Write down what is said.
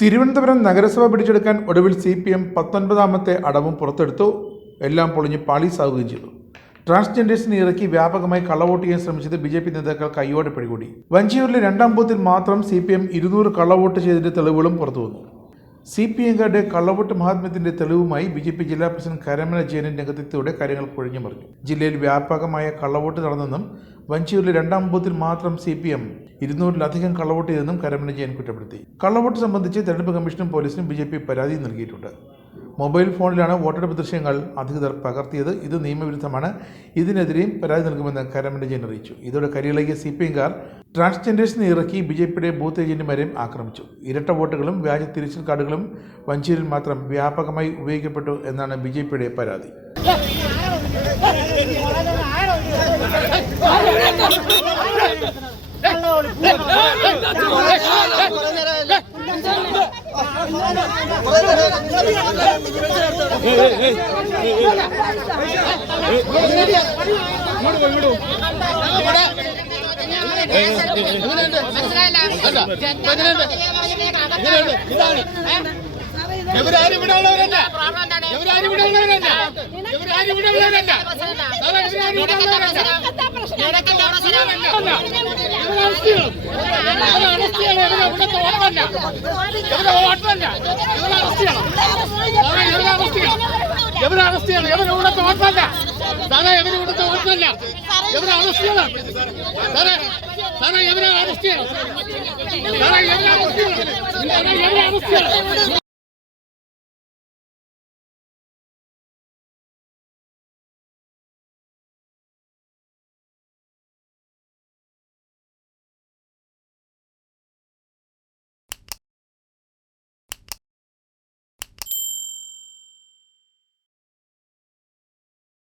തിരുവനന്തപുരം നഗരസഭ പിടിച്ചെടുക്കാൻ ഒടുവിൽ CPM 19ാമത്തെ അടവും പുറത്തെടുത്തു. എല്ലാം പൊളിഞ്ഞ് പാളീസാവുകയും ചെയ്തു. ട്രാൻസ്ജെൻഡേഴ്സിനെ ഇറക്കി വ്യാപകമായി കള്ളവോട്ട് ചെയ്യാൻ ശ്രമിച്ചത് BJP നേതാക്കൾ കൈയോടെ പിടികൂടി. വഞ്ചിയൂരിലെ 2ാം ബൂത്തിൽ മാത്രം CPM 200 കള്ളവോട്ട് ചെയ്തതിന്റെ തെളിവുകളും പുറത്തുവന്നു. CPM-കാരുടെ കള്ളവോട്ട് മഹാത്മ്യത്തിന്റെ തെളിവുമായി BJP ജില്ലാ പ്രസിഡന്റ് കരമന ജയൻ രംഗത്തെത്തിയോടെ കാര്യങ്ങൾ പൊഴിഞ്ഞു മറിഞ്ഞു. ജില്ലയിൽ വ്യാപകമായ കള്ളവോട്ട് നടന്നെന്നും വഞ്ചിയൂരിലെ 2ാം ബൂത്തിൽ മാത്രം CPM 200-ലധികം കള്ളവോട്ട് ചെയ്തെന്നും കരമന ജയൻ കുറ്റപ്പെടുത്തി. കള്ളവോട്ട് സംബന്ധിച്ച് തെരഞ്ഞെടുപ്പ് കമ്മീഷനും പോലീസിനും BJP പരാതി നൽകിയിട്ടുണ്ട്. മൊബൈൽ ഫോണിലാണ് വോട്ടെടുപ്പ് ദൃശ്യങ്ങൾ അധികൃതർ പകർത്തിയത്. ഇത് നിയമവിരുദ്ധമാണ്. ഇതിനെതിരെയും പരാതി നൽകുമെന്ന് കരമന ജയൻ അറിയിച്ചു. ഇതോടെ കരിയിളകിയ CPM-കാർ ട്രാൻസ്ജെൻഡേഴ്സിനെ ഇറക്കി BJP-യുടെ ബൂത്ത് ഏജന്റുമാരെയും ആക്രമിച്ചു. ഇരട്ട വോട്ടുകളും വ്യാജ തിരിച്ചൽ കാർഡുകളും വഞ്ചിയൂരിൽ മാത്രം വ്യാപകമായി ഉപയോഗിക്കപ്പെട്ടു എന്നാണ് BJP-യുടെ പരാതി. Arrest